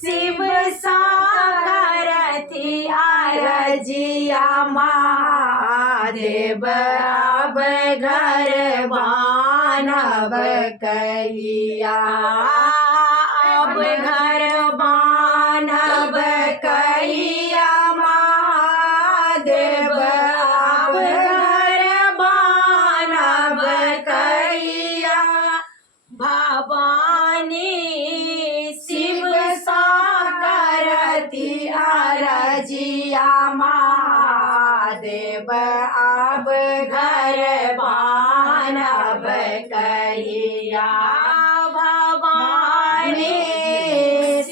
शिव सागरथी आरजिया महादेव अब घर बानब कहिया अब घर बानब कहिया महादेव अब घर बानब कहिया भवानी शिव सागरथी आरजिया महादेव अब घर बानब कहिया भवानी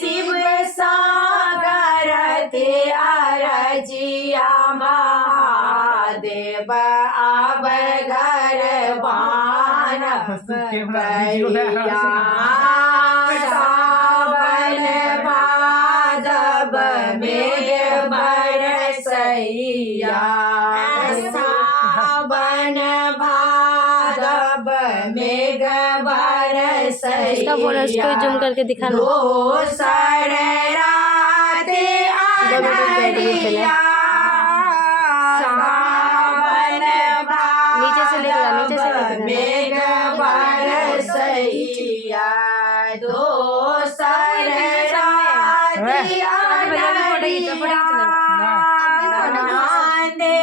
शिव सागरथी आरजिया महादेव अब घर बानब कहिया सावन भादव मेघ बरसैया सावन भादव मेघ बरसैया इसका बोला इसको जूम करके दिखाना दोसर राते अनहरिया सावन नीचे से लेकर भादव मेघ बरसैया दोसर राते अनहरिया नांदे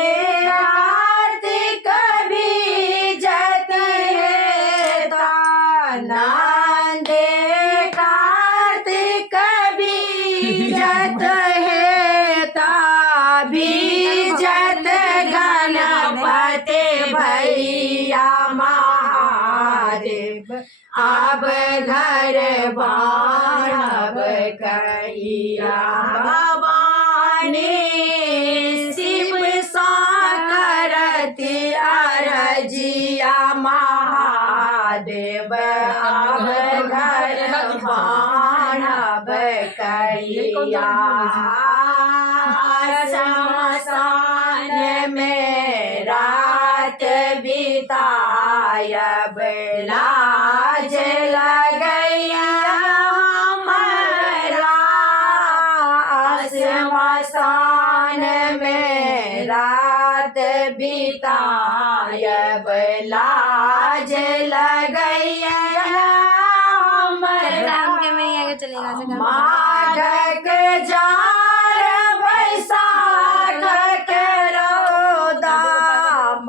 कार्तिक बीजत हेता नांदे कार्तिक बीजत हेता बीजत गणपति भैया महादेव अब घर बानब कहिया भवानी शिव सागरथी आरजिया महादेव अब घर बानब कहिया शमशान में रात बितायब लाज लगैया हमारा शमशान में रात बितायब लाज लगैया हमारा चलेगा माघक जार बैसाख रौदा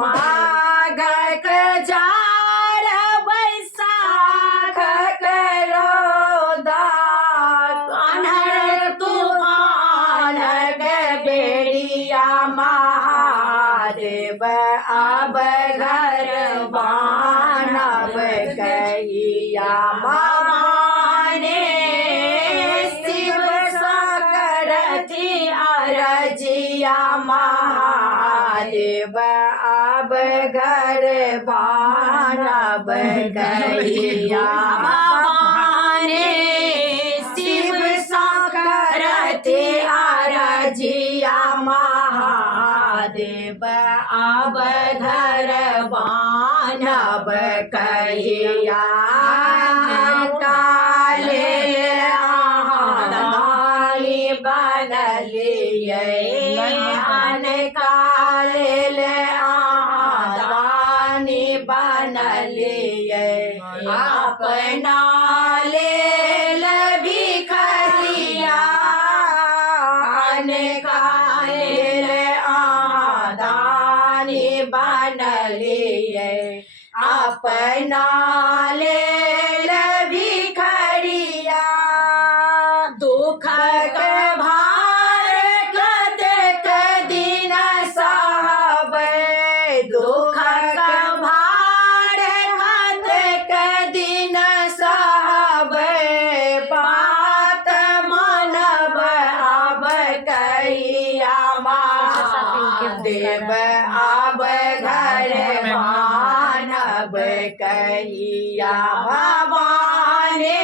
माघक जार बैसाख रौदा अन्हर तूफान बेड़िया महादेव अब घर बानब कहिया भवानी शिव सागरथी आरजिया महादेव अब घर बानब कहिया भवानी शिव सागरथी आरजिया महादेव अब घर बानब कहिया काले आहारी बनलिए काले आहारी बनलिए अपना लेल भिखरिया काले आहारी बनलिए अपना लेल भिखरिया दुख के भार कतेक दिन सहबै दुख के भार कतेक दिन सहबै बात मानब अब कहिया महादेव अब घर बानब कहिया भवानी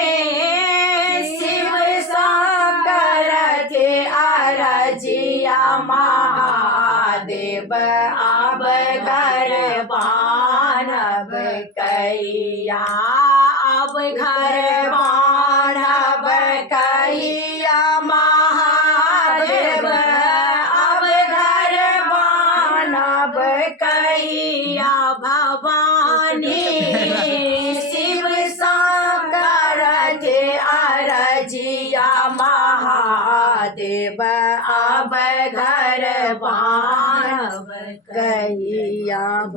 शिव सागरथी आरजिया महादेव अब घर बानब कहिया अब घर बानब बाणव कहिया महादेव अब घर बाणव कहिया भवानी शिव शंकर के अरजिया महादेव अब घर बाणव कहिया